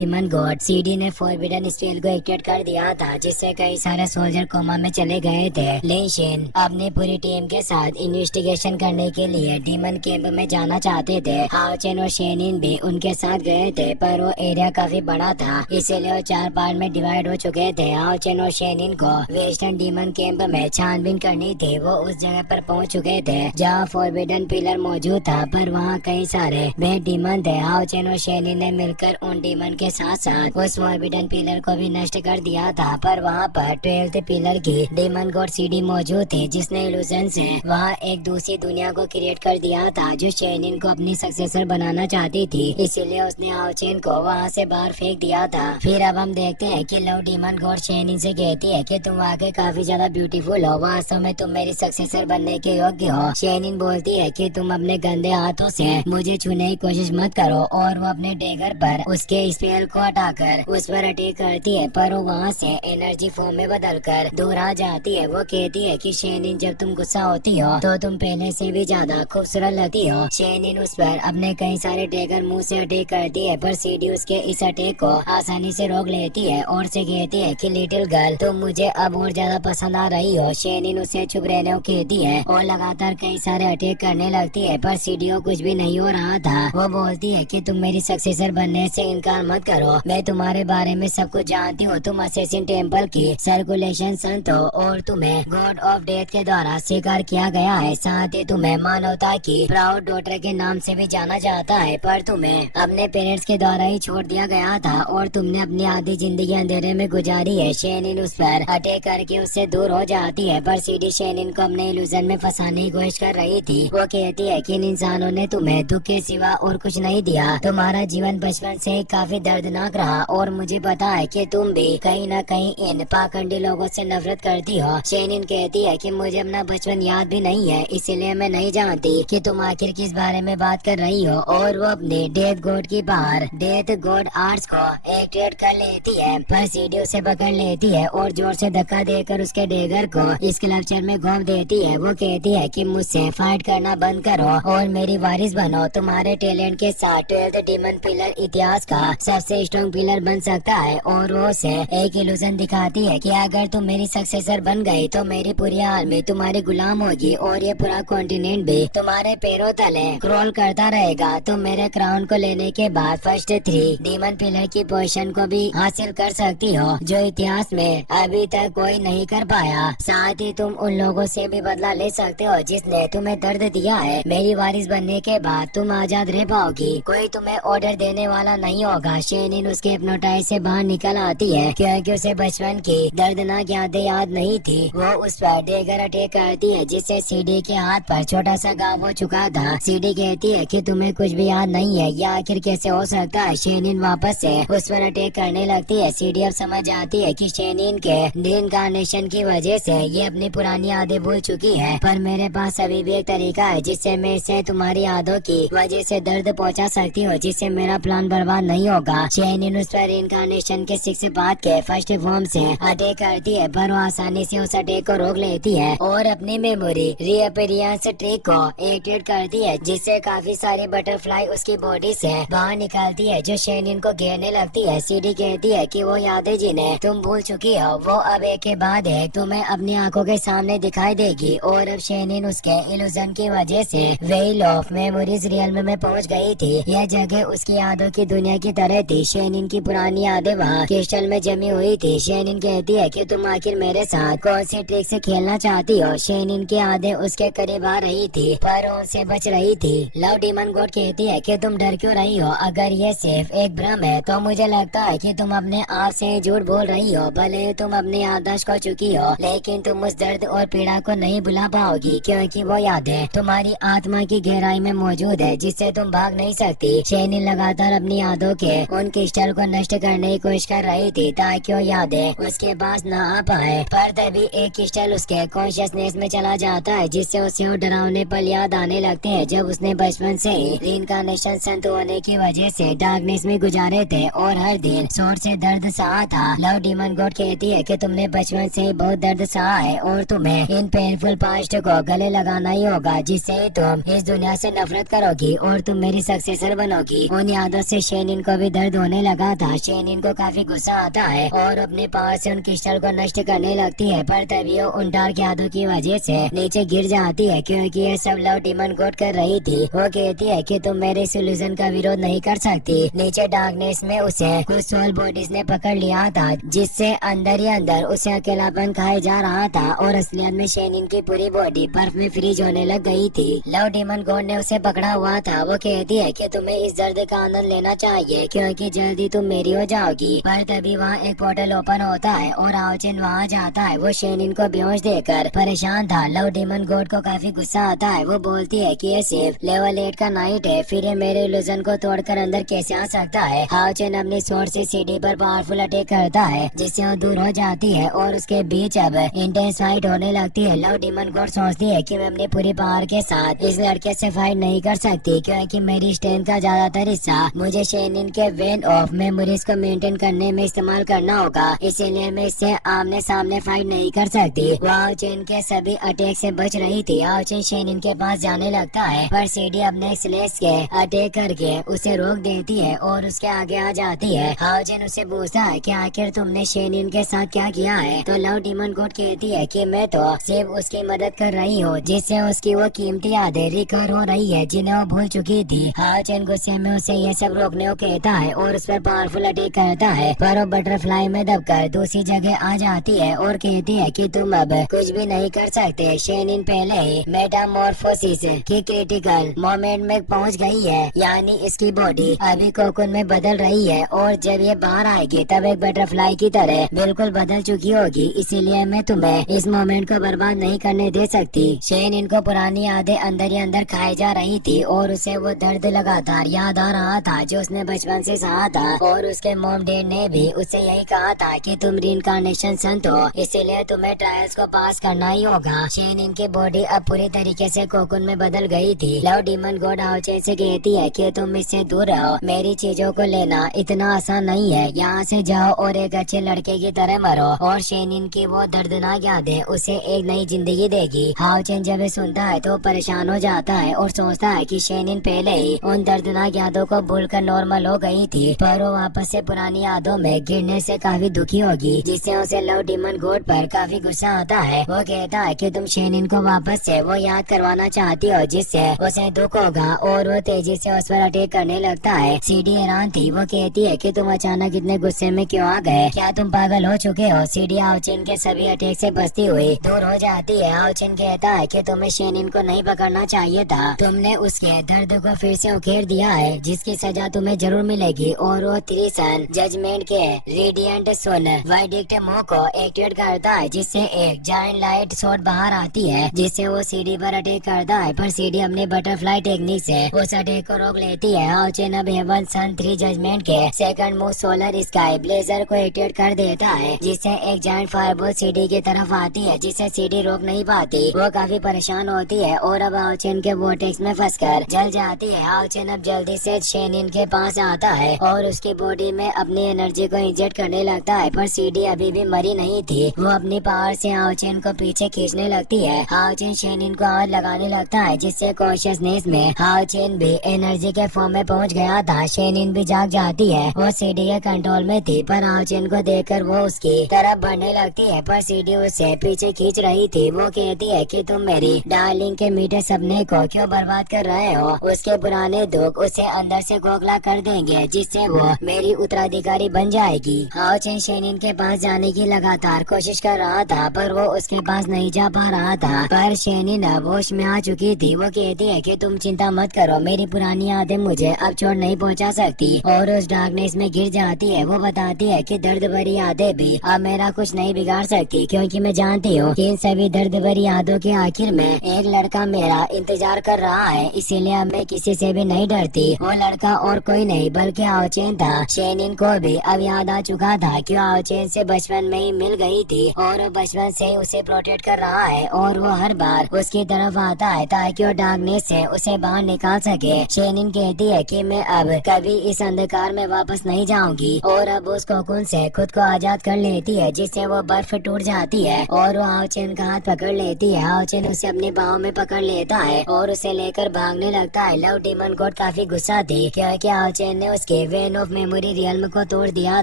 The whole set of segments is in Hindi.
डीमन गॉड सीडी ने फॉरबिडन स्पेल को एक्टिवेट कर दिया था, जिससे कई सारे सोल्जर कोमा में चले गए थे। लिन शेन अपनी पूरी टीम के साथ इन्वेस्टिगेशन करने के लिए डीमन कैंप में जाना चाहते थे। हाओचेन और शेनिन भी उनके साथ गए थे, पर वो एरिया काफी बड़ा था, इसीलिए वो 4 पार्ट में डिवाइड हो चुके थे। हाओचेन और शेनिन को वेस्टर्न डीमन कैंप में छानबीन करनी थी। वो उस जगह पर पहुंच चुके थे जहां फॉरबिडन पिलर मौजूद था, पर वहां कई सारे बेड डीमन थे। हाओचेन और शेनिन ने मिलकर उन डीमन के साथ साथ उस फॉरबिडन पिलर को भी नष्ट कर दिया था, पर वहाँ पर 12th पिलर की डीमन गॉड सीडी मौजूद थी, जिसने इल्यूजन से वहाँ एक दूसरी दुनिया को क्रिएट कर दिया था जो शेनिन को अपनी सक्सेसर बनाना चाहती थी। इसीलिए उसने हाओचेन को वहाँ से बाहर फेंक दिया था। फिर अब हम देखते हैं कि लव डीमन गॉड शेनिन से कहती है कि तुम वाकई काफी ज्यादा ब्यूटीफुल हो, वास्तव में तुम मेरी सक्सेसर बनने के योग्य हो। शेनिन बोलती है कि तुम अपने गंदे हाथों से मुझे छूने की कोशिश मत करो, और वो अपने डेगर पर उसके स्पेल को हटाकर उस पर अटैक करती है, पर वो वहाँ से एनर्जी फॉर्म में बदलकर दूर आ जाती है। वो कहती है कि शेनिन, जब तुम गुस्सा होती हो तो तुम पहले से भी ज्यादा खूबसूरत लगती हो। शेनिन उस पर अपने कई सारे डेगर मुंह से अटैक करती है, पर सीडी उसके इस अटैक को आसानी से रोक लेती है और से कहती है कि लिटिल गर्ल, तुम मुझे अब और ज्यादा पसंद आ रही हो। शेनिन उसे चुप रहने को कहती है और लगातार कई सारे अटैक करने लगती है, पर सीडी को कुछ भी नहीं हो रहा था। वो बोलती है कि तुम मेरी सक्सेसर बनने से इनकार मत करो, मैं तुम्हारे बारे में सब कुछ जानती हूँ। तुम असेसिन टेम्पल की सर्कुलेशन संत हो और तुम्हें गॉड ऑफ डेथ के द्वारा स्वीकार किया गया है। साथ ही तुम्हें मानवता की प्राउड डॉटर के नाम से भी जाना जाता है, पर तुम्हें अपने पेरेंट्स के द्वारा ही छोड़ दिया गया था और तुमने अपनी आधी जिंदगी अंधेरे में गुजारी है। शेनिन उस पर अटैक करके उससे दूर हो जाती है, पर सीडी शेनिन को अपने इल्यूजन में फंसाने की कोशिश कर रही थी। वो कहती है कि इन इंसानों ने तुम्हें दुख के सिवा और कुछ नहीं दिया। तुम्हारा जीवन बचपन से ही काफी दर्दनाक रहा और मुझे पता है कि तुम भी कहीं न कहीं इन पाखंडी लोगों से नफरत करती हो। शेनिन कहती है कि मुझे अपना बचपन याद भी नहीं है, इसीलिए मैं नहीं जानती कि तुम आखिर किस बारे में बात कर रही हो। और वो अपने डेथ गॉड की बाहर डेथ गॉड आर्ट्स को एक्टिवेट कर लेती है, पर सीडी उसे पकड़ लेती है और जोर से धक्का देकर उसके डेगर को स्कल्पचर में घोंप देती है। वो कहती है कि मुझसे फाइट करना बंद करो और मेरी वारिस बनो। तुम्हारे टैलेंट के साथ 12th डीमन पिलर इतिहास का सबसे स्ट्रॉन्ग पिलर बन सकता है। और वो उसे एक इल्यूजन दिखाती है कि अगर तुम मेरी सक्सेसर बन गई तो मेरी पूरी आर्मी तुम्हारी गुलाम होगी और ये पूरा कॉन्टिनेंट भी तुम्हारे पैरों तले क्रॉल करता रहेगा। तुम मेरे क्राउन को लेने के बाद फर्स्ट 3 डीमन पिलर की पोजीशन को भी हासिल कर सकती हो, जो इतिहास में अभी तक कोई नहीं कर पाया। साथ ही तुम उन लोगों से भी बदला ले सकते हो जिसने तुम्हें दर्द दिया है। मेरी वारिस बनने के बाद तुम आजाद रह पाओगी, कोई तुम्हें ऑर्डर देने वाला नहीं होगा। शेनिन उसके हिप्नोटाइज से बाहर निकल आती है क्योंकि उसे बचपन की दर्दनाक यादें याद नहीं थी। वो उस पर डेगर अटैक करती है, जिससे सीडी के हाथ पर छोटा सा घाव हो चुका था। सीडी कहती है कि तुम्हें कुछ भी याद नहीं है, यह आखिर कैसे हो सकता है। शेनिन वापस से उस पर अटैक करने लगती है। सीडी अब समझ आती है कि शेनिन के रीइंकार्नेशन की वजह से ये अपनी पुरानी यादें भूल चुकी है, पर मेरे पास अभी भी एक तरीका है जिससे मैं इसे तुम्हारी यादों की वजह से दर्द पहुंचा सकती हूँ, जिससे मेरा प्लान बर्बाद नहीं होगा। शेनिन उस पर रीइंकार्नेशन के 6 पार्ट के फर्स्ट फॉर्म से अटैक करती है, पर वो आसानी से उस अटैक को रोक लेती है और अपनी मेमोरी रीअपेरियंस ट्रिक को एक्टिवेट करती है, जिससे काफी सारी बटरफ्लाई उसकी बॉडी से बाहर निकलती है जो शेनिन को घेरने लगती है। सीडी कहती है कि वो यादें जिन्हें तुम भूल चुकी हो वो अब एक के बाद एक तुम्हें अपनी आंखों के सामने दिखाई देगी। और अब शेनिन उसके इल्यूजन की वजह से वेल ऑफ मेमोरीज रियल में पहुंच गई थी। यह जगह उसकी यादों की दुनिया की तरह थी। शेनिन की पुरानी यादें वहाँ क्रिस्टल में जमी हुई थी। शेनिन कहती है कि तुम आखिर मेरे साथ कौन सी ट्रिक से खेलना चाहती हो। शेनिन की यादें उसके करीब आ रही थी, पर उनसे बच रही थी। लव डीमन गॉड कहती है कि तुम डर क्यों रही हो, अगर ये सिर्फ एक भ्रम है तो मुझे लगता है कि तुम अपने आप से झूठ बोल रही हो। भले तुम अपनी याददाश्त खो चुकी हो, लेकिन तुम उस दर्द और पीड़ा को नहीं भुला पाओगी, क्योंकि वो यादें तुम्हारी आत्मा की गहराई में मौजूद है, जिससे तुम भाग नहीं सकती। शेनिन लगातार अपनी यादों के उन क्रिस्टल को नष्ट करने की कोशिश कर रही थी ताकि वो यादें उसके पास न आ पाए, पर तभी एक क्रिस्टल उसके कॉन्शियसनेस में चला जाता है, जिससे उसे वो डरावने पल याद आने लगते हैं जब उसने बचपन से ही रीइंकार्नेशन संत होने की वजह से डार्कनेस में गुजारे थे और हर दिन जोर से दर्द सहा था। लव डीमन गॉड कहती है कि तुमने बचपन से ही बहुत दर्द सहा है और तुम्हें इन पेनफुल पास्ट को गले लगाना ही होगा, जिससे तुम इस दुनिया से नफरत करोगी और तुम मेरी सक्सेसर बनोगी। उन यादों से शेनिन को भी दर्द दर्द होने लगा था। शेनिन को काफी गुस्सा आता है और अपने पावर से उन क्रिस्टल को नष्ट करने लगती है, पर तभी वो उन डार्क यादों की वजह से नीचे गिर जाती है, क्योंकि ये सब लव डीमन गोड कर रही थी। वो कहती है कि तुम मेरे सोल्यूशन का विरोध नहीं कर सकती। नीचे डार्कनेस में उसे कुछ सोल बॉडीज ने पकड़ लिया था, जिससे अंदर ही अंदर उसे अकेलापन खाए जा रहा था और असलियत में शेनिन की पूरी बॉडी बर्फ में फ्रीज होने लग गई थी। लव डीमन गॉड ने उसे पकड़ा हुआ था। वो कहती है कि तुम्हें इस दर्द का आनंद लेना चाहिए, क्योंकि जल्दी तुम मेरी हो जाओगी। पर तभी वहाँ एक पोर्टल ओपन होता है और आओचेन वहाँ जाता है। वो शेनिन को बेहोश देकर परेशान था। लव डीमन गॉड को काफी गुस्सा आता है। वो बोलती है कि ये सिर्फ लेवल 8 का नाइट है, फिर ये मेरे इल्यूजन को तोड़कर अंदर कैसे आ सकता है। आओचेन अपनी स्वॉर्ड से सीढ़ी पर पावरफुल अटैक करता है, जिससे वो दूर हो जाती है और उसके बीच अब इंटेंस फाइट होने लगती है। लव डीमन गॉड सोचती है कि मैं अपने पूरी पावर के साथ इस लड़के से फाइट नहीं कर सकती, क्योंकि मेरी स्ट्रेंथ का ज्यादातर हिस्सा मुझे शेनिन के वेन ऑफ मेमोरीज को मेंटेन करने में इस्तेमाल करना होगा, इसीलिए मैं इससे आमने सामने फाइट नहीं कर सकती। वो आओचेन के सभी अटैक से बच रही थी। आओचेन शेनिन के पास जाने लगता है, पर सीडी अपने स्लेश के अटैक करके उसे रोक देती है और उसके आगे आ जाती है। आओचेन उसे पूछता है कि आखिर तुमने शेनिन के साथ क्या किया है, तो लव डीमन गॉड कहती है कि मैं तो सिर्फ उसकी मदद कर रही हूँ, जिससे उसकी वो कीमती यादें रिकवर हो रही है जिन्हें वो भूल चुकी थी। आओचेन गुस्से में उसे ये सब रोकने को कहता है और उस पर पावरफुल अटैक करता है, पर वो बटरफ्लाई में दबकर दूसरी जगह आ जाती है और कहती है कि तुम अब कुछ भी नहीं कर सकते। शेनिन पहले ही मेटामॉर्फोसिस की क्रिटिकल मोमेंट में पहुंच गई है, यानी इसकी बॉडी अभी कोकुन में बदल रही है और जब ये बाहर आएगी तब एक बटरफ्लाई की तरह बिल्कुल बदल चुकी होगी। इसीलिए मैं तुम्हें इस मोमेंट को बर्बाद नहीं करने दे सकती। शेनिन को पुरानी यादें अंदर ही अंदर खाई जा रही थी और उसे वो दर्द लगातार याद आ रहा था जो उसने बचपन से सहा था, और उसके मॉम डैड ने भी उसे यही कहा था कि तुम रीइंकार्नेशन संत हो, इसीलिए तुम्हें ट्रायल्स को पास करना ही होगा। शेनिन की बॉडी अब पूरी तरीके से कोकुन में बदल गई थी। लव डीमन गॉड आओचेन से कहती है कि तुम इससे दूर रहो, मेरी चीजों को लेना इतना आसान नहीं है, यहाँ से जाओ और एक अच्छे लड़के की तरह मरो और शेनिन की वो दर्दनाक यादें उसे एक नई जिंदगी देगी। आओचेन जब ये सुनता है तो परेशान हो जाता है और सोचता है कि शेनिन पहले ही उन दर्दनाक यादों को भूलकर नॉर्मल हो गई थी, पर वो वापस से पुरानी यादों में गिरने से काफी दुखी होगी, जिससे उसे लव डीमन गॉड पर काफी गुस्सा आता है। वो कहता है कि तुम शेनिन को वापस से वो याद करवाना चाहती हो जिससे उसे दुख होगा, और वो तेजी से उस पर अटैक करने लगता है। सीडी हैरान थी। वो कहती है कि तुम अचानक इतने गुस्से में क्यों आ गए, क्या तुम पागल हो चुके हो। सीडी आओचेन के सभी अटैक से बचती हुई दूर हो जाती है। आओचेन कहता है कि तुम्हें शेनिन को नहीं पकड़ना चाहिए था, तुमने उसके दर्द को फिर से उखेड़ दिया है, जिसकी सजा तुम्हें जरूर मिलेगी। और वो त्रिसन जजमेंट के रेडिएंट सोन वर्डिक्ट मुंह को एक्टिवेट करता है, जिससे एक जायंट लाइट शॉट बाहर आती है, जिससे वो सीडी पर अटैक करता है, पर सीडी अपने बटरफ्लाई टेक्निक से उस अटैक को रोक लेती है। आओचेन अब हेवन सन 3 जजमेंट के second move solar sky blazer को एक्टिवेट कर देता है, जिससे एक जायंट फायरबॉल सीडी की तरफ आती है, जिसे सीडी रोक नहीं पाती। वो काफी परेशान होती है और अब आओचेन के वोर्टेक्स में फंसकर जल जाती है। आओचेन अब जल्दी से शेनिन के पास आता है और उसकी बॉडी में अपनी एनर्जी को इंजेक्ट करने लगता है, पर सीडी अभी भी मरी नहीं थी। वो अपनी पावर से आओचेन को पीछे खींचने लगती है। आओचेन शेनिन को आग लगाने लगता है, जिससे कॉन्शियसनेस में आओचेन भी एनर्जी के फॉर्म में पहुंच गया था। शेनिन भी जाग जाती है। वो सीडी के कंट्रोल में थी, पर आओचेन को देखकर वो उसकी तरफ बढ़ने लगती है, पर सीडी उसे पीछे खींच रही थी। वो कहती है कि तुम मेरी डार्लिंग के मीठे सपने को क्यों बर्बाद कर रहे हो। उसके पुराने दुख उसे अंदर से खोखला कर देंगे, जिससे वो मेरी उत्तराधिकारी बन जाएगी। आओचेन शेनिन के पास जाने की लगातार कोशिश कर रहा था, पर वो उसके पास नहीं जा पा रहा था। पर शेनिन अब होश में आ चुकी थी। वो कहती है कि तुम चिंता मत करो, मेरी पुरानी यादें मुझे अब चोट नहीं पहुंचा सकती, और उस डार्कनेस में गिर जाती है। वो बताती है कि दर्द भरी यादें भी अब मेरा कुछ नहीं बिगाड़ सकती, क्योंकि मैं जानती हूँ कि इन सभी दर्द भरी यादों के आखिर में एक लड़का मेरा इंतजार कर रहा है, इसीलिए अब मैं किसी से भी नहीं डरती। वो लड़का और कोई नहीं बल्कि आओचेन था। शेनिन को भी अब याद आ चुका था कि आओचेन से बचपन में ही मिल गई थी, और वो बचपन से ही उसे प्रोटेक्ट कर रहा है, और वो हर बार उसकी तरफ आता है ताकि वो डार्कनेस से उसे बाहर निकाल सके। शेनिन कहती है कि मैं अब कभी इस अंधकार में वापस नहीं जाऊंगी, और अब उस कोकुन से खुद को आजाद कर लेती है, जिससे वो बर्फ टूट जाती है और वो आओचेन का हाथ पकड़ लेती है। आओचेन उसे अपने बाहों में पकड़ लेता है और उसे लेकर भागने लगता है। लव डीमन गॉड काफी गुस्सा थी, क्योंकि आओचेन ने उसके वेन ऑफ मेमोरी रियल्म को तोड़ दिया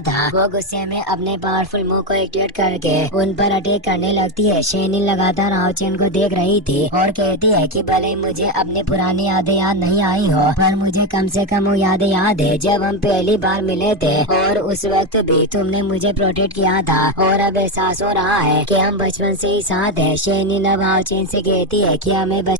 था। वो गुस्से में अपने पावरफुल मूव को एक्टिवेट करके उन पर अटैक करने लगती है। शेनिन लगातार आओचेन को देख रही थी और कहती है कि भले ही मुझे अपनी पुरानी यादें याद नहीं आई हो, पर मुझे कम से कम वो यादें याद है जब हम पहली बार मिले थे और उस वक्त भी तुमने मुझे प्रोटेक्ट किया था, और अब एहसास हो रहा है कि हम बचपन से ही साथ हैं। शेनिन अब आओचेन से कहती है कि हमें